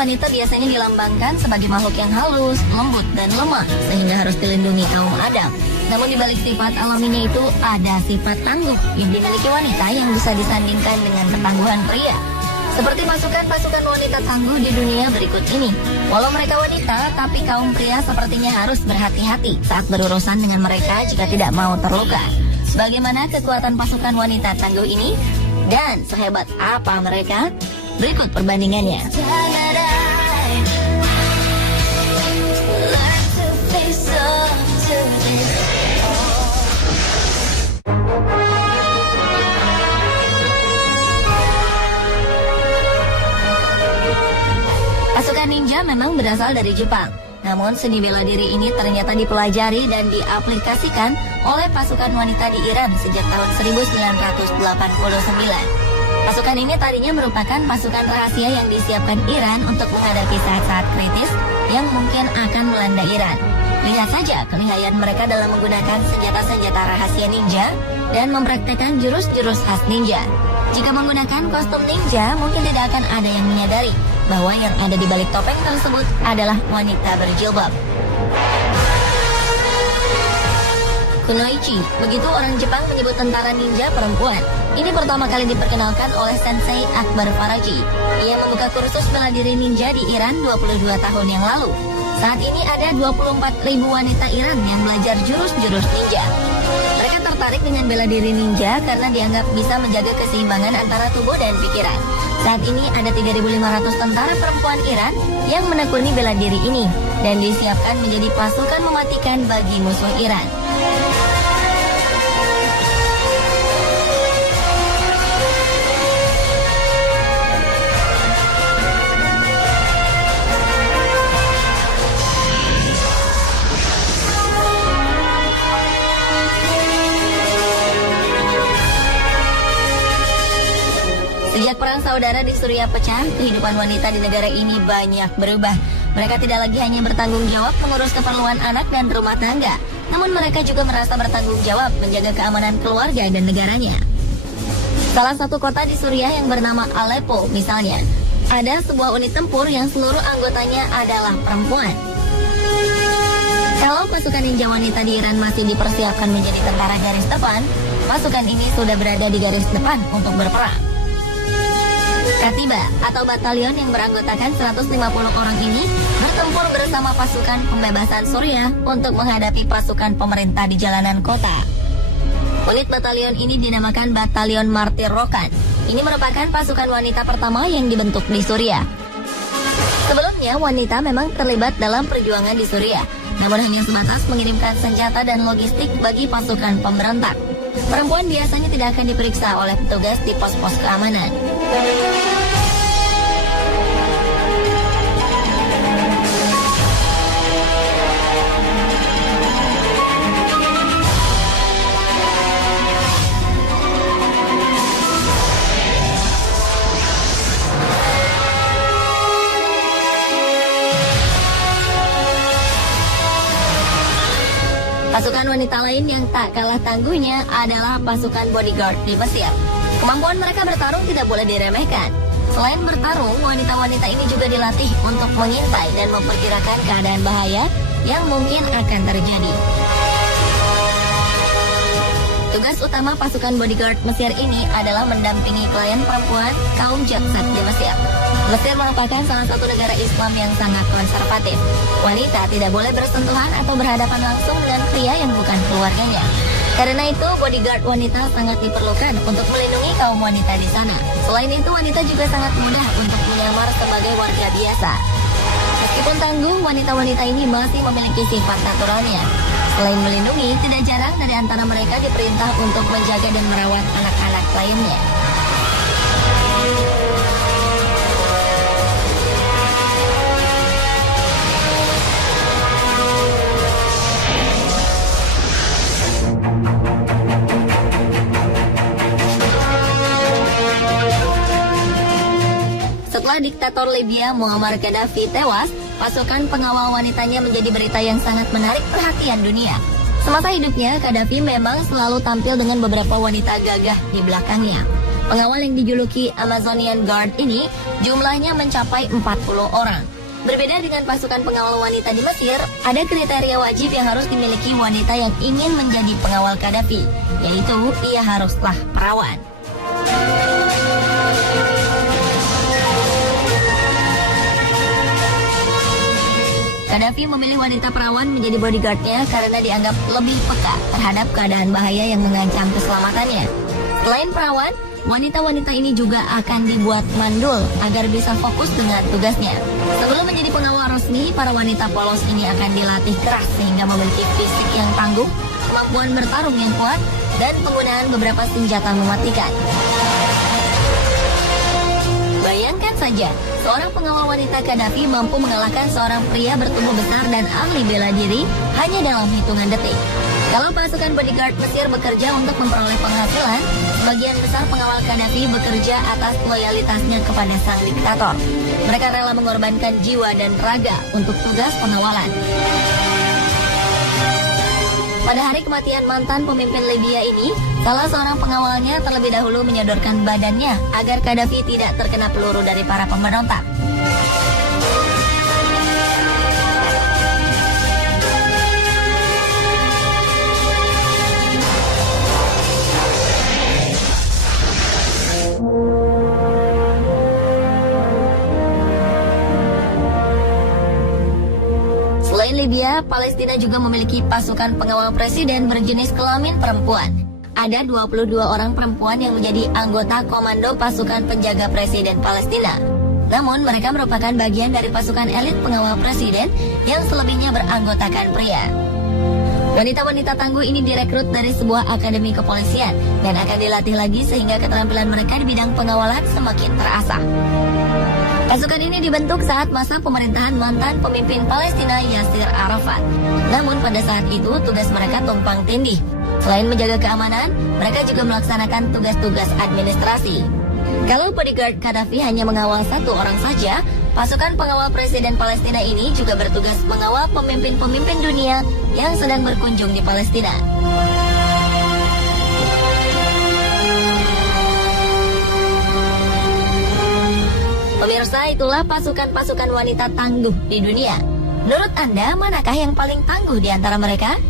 wanita biasanya dilambangkan sebagai makhluk yang halus, lembut, dan lemah, sehingga harus dilindungi kaum Adam. Namun di balik sifat alaminya itu ada sifat tangguh yang dimiliki wanita yang bisa disandingkan dengan ketangguhan pria. Seperti pasukan-pasukan wanita tangguh di dunia berikut ini. Walau mereka wanita, tapi kaum pria sepertinya harus berhati-hati saat berurusan dengan mereka jika tidak mau terluka. Bagaimana kekuatan pasukan wanita tangguh ini? Dan sehebat apa mereka? Berikut perbandingannya. Pasukan ninja memang berasal dari Jepang. Namun seni bela diri ini ternyata dipelajari dan diaplikasikan oleh pasukan wanita di Iran sejak tahun 1989. Pasukan ini tadinya merupakan pasukan rahasia yang disiapkan Iran untuk menghadapi saat-saat kritis yang mungkin akan melanda Iran. Lihat saja kelihayan mereka dalam menggunakan senjata-senjata rahasia ninja dan mempraktekkan jurus-jurus khas ninja. Jika menggunakan kostum ninja, mungkin tidak akan ada yang menyadari bahwa yang ada di balik topeng tersebut adalah wanita berjilbab. Kunoichi, begitu orang Jepang menyebut tentara ninja perempuan. Ini pertama kali diperkenalkan oleh Sensei Akbar Faraji. Ia membuka kursus bela diri ninja di Iran 22 tahun yang lalu. Saat ini ada 24.000 wanita Iran yang belajar jurus-jurus ninja. Mereka tertarik dengan bela diri ninja karena dianggap bisa menjaga keseimbangan antara tubuh dan pikiran. Saat ini ada 3.500 tentara perempuan Iran yang menekuni bela diri ini dan disiapkan menjadi pasukan mematikan bagi musuh Iran. Sejak perang saudara di Suriah pecah, kehidupan wanita di negara ini banyak berubah. Mereka tidak lagi hanya bertanggung jawab mengurus keperluan anak dan rumah tangga, namun mereka juga merasa bertanggung jawab menjaga keamanan keluarga dan negaranya. Salah satu kota di Suriah yang bernama Aleppo misalnya, ada sebuah unit tempur yang seluruh anggotanya adalah perempuan. Kalau pasukan ninja wanita di Iran masih dipersiapkan menjadi tentara garis depan, pasukan ini sudah berada di garis depan untuk berperang. Katiba atau batalion yang beranggotakan 150 orang ini bertempur bersama pasukan pembebasan Suriah untuk menghadapi pasukan pemerintah di jalanan kota. Unit batalion ini dinamakan Batalion Martir Rokan. Ini merupakan pasukan wanita pertama yang dibentuk di Suriah. Sebelumnya wanita memang terlibat dalam perjuangan di Suriah, namun hanya sebatas mengirimkan senjata dan logistik bagi pasukan pemberontak. Perempuan biasanya tidak akan diperiksa oleh petugas di pos-pos keamanan. Pasukan wanita lain yang tak kalah tangguhnya adalah pasukan bodyguard di Mesir. Kemampuan mereka bertarung tidak boleh diremehkan. Selain bertarung, wanita-wanita ini juga dilatih untuk mengintai dan memperkirakan keadaan bahaya yang mungkin akan terjadi. Tugas utama pasukan bodyguard Mesir ini adalah mendampingi klien perempuan kaum jaksat di Mesir. Mesir merupakan salah satu negara Islam yang sangat konservatif. Wanita tidak boleh bersentuhan atau berhadapan langsung dengan pria yang bukan keluarganya. Karena itu, bodyguard wanita sangat diperlukan untuk melindungi kaum wanita di sana. Selain itu, wanita juga sangat mudah untuk menyamar sebagai warga biasa. Meskipun tangguh, wanita-wanita ini masih memiliki sifat naturalnya. Selain melindungi, tidak jarang dari antara mereka diperintah untuk menjaga dan merawat anak-anak lainnya. Setelah diktator Libya Muammar Gaddafi tewas, pasukan pengawal wanitanya menjadi berita yang sangat menarik perhatian dunia. Semasa hidupnya, Gaddafi memang selalu tampil dengan beberapa wanita gagah di belakangnya. Pengawal yang dijuluki Amazonian Guard ini jumlahnya mencapai 40 orang. Berbeda dengan pasukan pengawal wanita di Mesir, ada kriteria wajib yang harus dimiliki wanita yang ingin menjadi pengawal Qaddafi, yaitu ia haruslah perawan. Qaddafi memilih wanita perawan menjadi bodyguardnya karena dianggap lebih peka terhadap keadaan bahaya yang mengancam keselamatannya. Selain perawan, wanita-wanita ini juga akan dibuat mandul agar bisa fokus dengan tugasnya. Sebelum menjadi pengawal resmi, para wanita polos ini akan dilatih keras sehingga memiliki fisik yang tangguh, kemampuan bertarung yang kuat, dan penggunaan beberapa senjata mematikan. Bayangkan saja, seorang pengawal wanita Qaddafi mampu mengalahkan seorang pria bertubuh besar dan ahli bela diri hanya dalam hitungan detik. Kalau pasukan bodyguard Mesir bekerja untuk memperoleh penghasilan, sebagian besar pengawal Qaddafi bekerja atas loyalitasnya kepada sang diktator. Mereka rela mengorbankan jiwa dan raga untuk tugas pengawalan. Pada hari kematian mantan pemimpin Libya ini, salah seorang pengawalnya terlebih dahulu menyodorkan badannya agar Qaddafi tidak terkena peluru dari para pemberontak. Selain Libya, Palestina juga memiliki pasukan pengawal presiden berjenis kelamin perempuan. Ada 22 orang perempuan yang menjadi anggota komando pasukan penjaga presiden Palestina. Namun mereka merupakan bagian dari pasukan elit pengawal presiden yang selebihnya beranggotakan pria. Wanita-wanita tangguh ini direkrut dari sebuah akademi kepolisian dan akan dilatih lagi sehingga keterampilan mereka di bidang pengawalan semakin terasah. Pasukan ini dibentuk saat masa pemerintahan mantan pemimpin Palestina Yasir Arafat. Namun pada saat itu tugas mereka tumpang tindih. Selain menjaga keamanan, mereka juga melaksanakan tugas-tugas administrasi. Kalau bodyguard Qaddafi hanya mengawal satu orang saja, pasukan pengawal presiden Palestina ini juga bertugas mengawal pemimpin-pemimpin dunia yang sedang berkunjung di Palestina. Pemirsa, itulah pasukan-pasukan wanita tangguh di dunia. Menurut Anda, manakah yang paling tangguh di antara mereka?